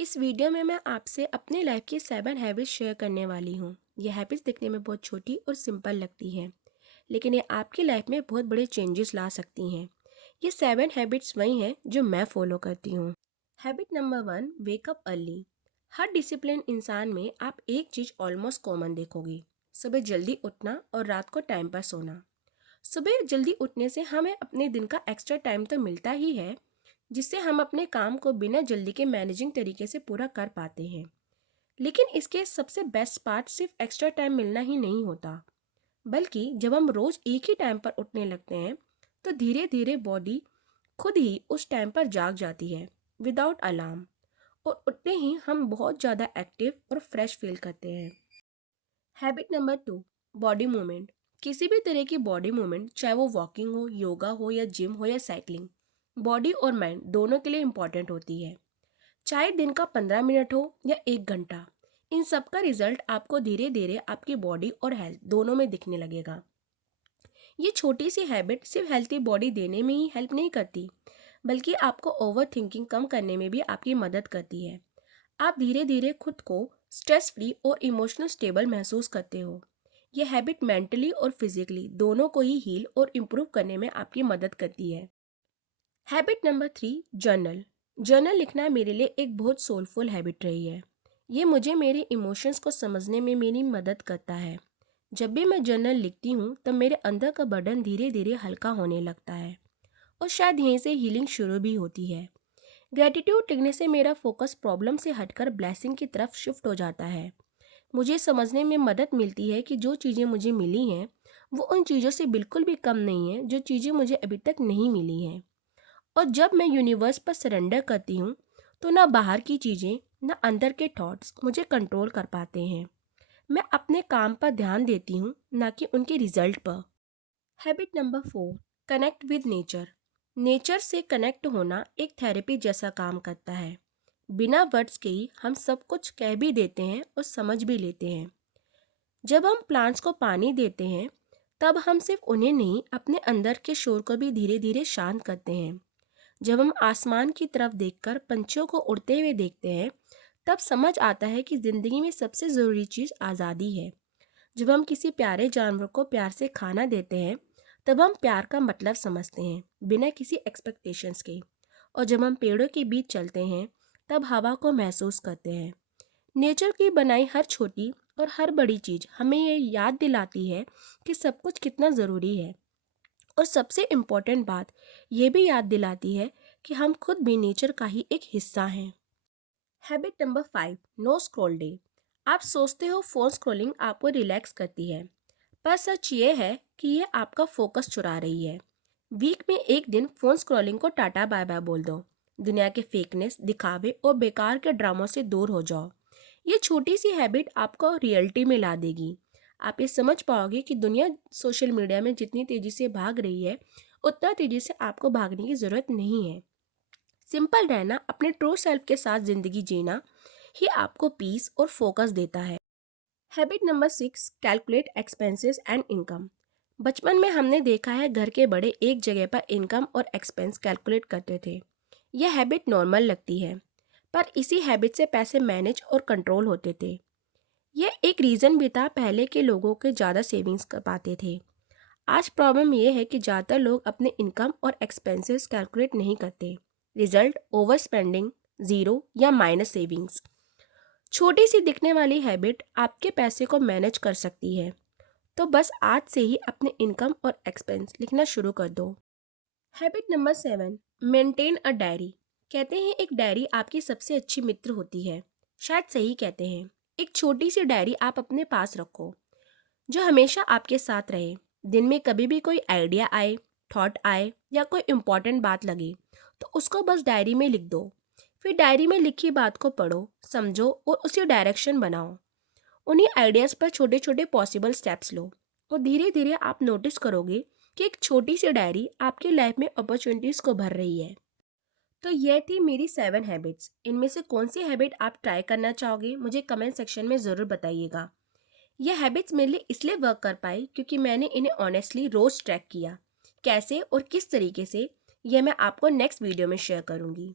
इस वीडियो में मैं आपसे अपने लाइफ की 7 हैबिट्स शेयर करने वाली हूँ। ये हैबिट्स दिखने में बहुत छोटी और सिंपल लगती हैं, लेकिन ये आपकी लाइफ में बहुत बड़े चेंजेस ला सकती हैं। ये 7 हैबिट्स वही हैं जो मैं फॉलो करती हूँ। Habit number 1, wake up early. हर डिसिप्लिन इंसान में आप एक चीज़ ऑलमोस्ट कॉमन देखोगे, सुबह जल्दी उठना और रात को टाइम पर सोना। सुबह जल्दी उठने से हमें अपने दिन का एक्स्ट्रा टाइम तो मिलता ही है, जिससे हम अपने काम को बिना जल्दी के मैनेजिंग तरीके से पूरा कर पाते हैं। लेकिन इसके सबसे बेस्ट पार्ट सिर्फ एक्स्ट्रा टाइम मिलना ही नहीं होता, बल्कि जब हम रोज एक ही टाइम पर उठने लगते हैं तो धीरे धीरे बॉडी खुद ही उस टाइम पर जाग जाती है, विदाउट अलार्म। और उठते ही हम बहुत ज़्यादा एक्टिव और फ्रेश फील करते हैं। Habit number 2, body movement. किसी भी तरह की बॉडी मूवमेंट, चाहे वो वॉकिंग हो, योगा हो या जिम हो या साइकिलिंग, बॉडी और माइंड दोनों के लिए इम्पॉर्टेंट होती है। चाहे दिन का 15 मिनट हो या 1 घंटा, इन सब का रिजल्ट आपको धीरे धीरे आपकी बॉडी और हेल्थ दोनों में दिखने लगेगा। ये छोटी सी हैबिट सिर्फ हेल्थी बॉडी देने में ही हेल्प नहीं करती, बल्कि आपको ओवर थिंकिंग कम करने में भी आपकी मदद करती है। आप धीरे धीरे खुद को स्ट्रेस फ्री और इमोशनल स्टेबल महसूस करते हो। यह हैबिट मेंटली और फिजिकली दोनों को ही हील और इम्प्रूव करने में आपकी मदद करती है। Habit number 3, journal. जर्नल लिखना मेरे लिए एक बहुत सोलफुल हैबिट रही है। ये मुझे मेरे इमोशंस को समझने में मेरी मदद करता है। जब भी मैं जर्नल लिखती हूँ तब मेरे अंदर का बर्डन धीरे धीरे हल्का होने लगता है, और शायद यहीं से हीलिंग शुरू भी होती है। ग्रेटिट्यूड लिखने से मेरा फोकस प्रॉब्लम से हटकर ब्लेसिंग की तरफ शिफ्ट हो जाता है। मुझे समझने में मदद मिलती है कि जो चीज़ें मुझे मिली हैं वो उन चीज़ों से बिल्कुल भी कम नहीं है जो चीज़ें मुझे अभी तक नहीं मिली हैं। और जब मैं यूनिवर्स पर सरेंडर करती हूँ तो ना बाहर की चीज़ें ना अंदर के थॉट्स मुझे कंट्रोल कर पाते हैं। मैं अपने काम पर ध्यान देती हूँ, ना कि उनके रिजल्ट पर। Habit number 4, connect with nature. Nature से कनेक्ट होना एक थेरेपी जैसा काम करता है। बिना वर्ड्स के ही हम सब कुछ कह भी देते हैं और समझ भी लेते हैं। जब हम प्लांट्स को पानी देते हैं तब हम सिर्फ उन्हें नहीं, अपने अंदर के शोर को भी धीरे धीरे शांत करते हैं। जब हम आसमान की तरफ देखकर पंछियों को उड़ते हुए देखते हैं तब समझ आता है कि जिंदगी में सबसे ज़रूरी चीज़ आज़ादी है। जब हम किसी प्यारे जानवर को प्यार से खाना देते हैं तब हम प्यार का मतलब समझते हैं, बिना किसी एक्सपेक्टेशंस के। और जब हम पेड़ों के बीच चलते हैं तब हवा को महसूस करते हैं। नेचर की बनाई हर छोटी और हर बड़ी चीज़ हमें ये याद दिलाती है कि सब कुछ कितना ज़रूरी है। और सबसे इम्पोर्टेंट बात ये भी याद दिलाती है कि हम खुद भी नेचर का ही एक हिस्सा हैं। Habit number 5, no scroll day. आप सोचते हो फोन स्क्रॉलिंग आपको रिलैक्स करती है, पर सच ये है कि ये आपका फोकस चुरा रही है। वीक में एक दिन फोन स्क्रॉलिंग को टाटा बाय बाय बोल दो। दुनिया के फेकनेस, दिखावे और बेकार के ड्रामों से दूर हो जाओ। ये छोटी सी हैबिट आपको रियलिटी में ला देगी। आप ये समझ पाओगे कि दुनिया सोशल मीडिया में जितनी तेज़ी से भाग रही है उतना तेज़ी से आपको भागने की ज़रूरत नहीं है। सिंपल रहना, अपने ट्रू सेल्फ के साथ ज़िंदगी जीना ही आपको पीस और फोकस देता है। Habit number 6, calculate expenses and income. बचपन में हमने देखा है घर के बड़े एक जगह पर इनकम और एक्सपेंस कैलकुलेट करते थे। यह हैबिट नॉर्मल लगती है, पर इसी हैबिट से पैसे मैनेज और कंट्रोल होते थे। यह एक रीज़न भी था पहले के लोगों के ज़्यादा सेविंग्स कर पाते थे। आज प्रॉब्लम यह है कि ज़्यादातर लोग अपने इनकम और एक्सपेंसेस कैलकुलेट नहीं करते। रिजल्ट, ओवर स्पेंडिंग, ज़ीरो या माइनस सेविंग्स। छोटी सी दिखने वाली हैबिट आपके पैसे को मैनेज कर सकती है। तो बस आज से ही अपने इनकम और एक्सपेंस लिखना शुरू कर दो। Habit number 7, maintain a diary. कहते हैं एक डायरी आपकी सबसे अच्छी मित्र होती है। शायद सही कहते हैं। एक छोटी सी डायरी आप अपने पास रखो जो हमेशा आपके साथ रहे। दिन में कभी भी कोई आइडिया आए, थॉट आए या कोई इम्पोर्टेंट बात लगे तो उसको बस डायरी में लिख दो। फिर डायरी में लिखी बात को पढ़ो, समझो और उसी डायरेक्शन बनाओ। उन्हीं आइडियाज़ पर छोटे छोटे पॉसिबल स्टेप्स लो और धीरे धीरे आप नोटिस करोगे कि एक छोटी सी डायरी आपकी लाइफ में अपॉर्चुनिटीज़ को भर रही है। तो ये थी मेरी 7 हैबिट्स। इनमें से कौन सी हैबिट आप ट्राई करना चाहोगे, मुझे कमेंट सेक्शन में ज़रूर बताइएगा। ये हैबिट्स मेरे लिए इसलिए वर्क कर पाई क्योंकि मैंने इन्हें ऑनेस्टली रोज़ ट्रैक किया। कैसे और किस तरीके से, यह मैं आपको नेक्स्ट वीडियो में शेयर करूँगी।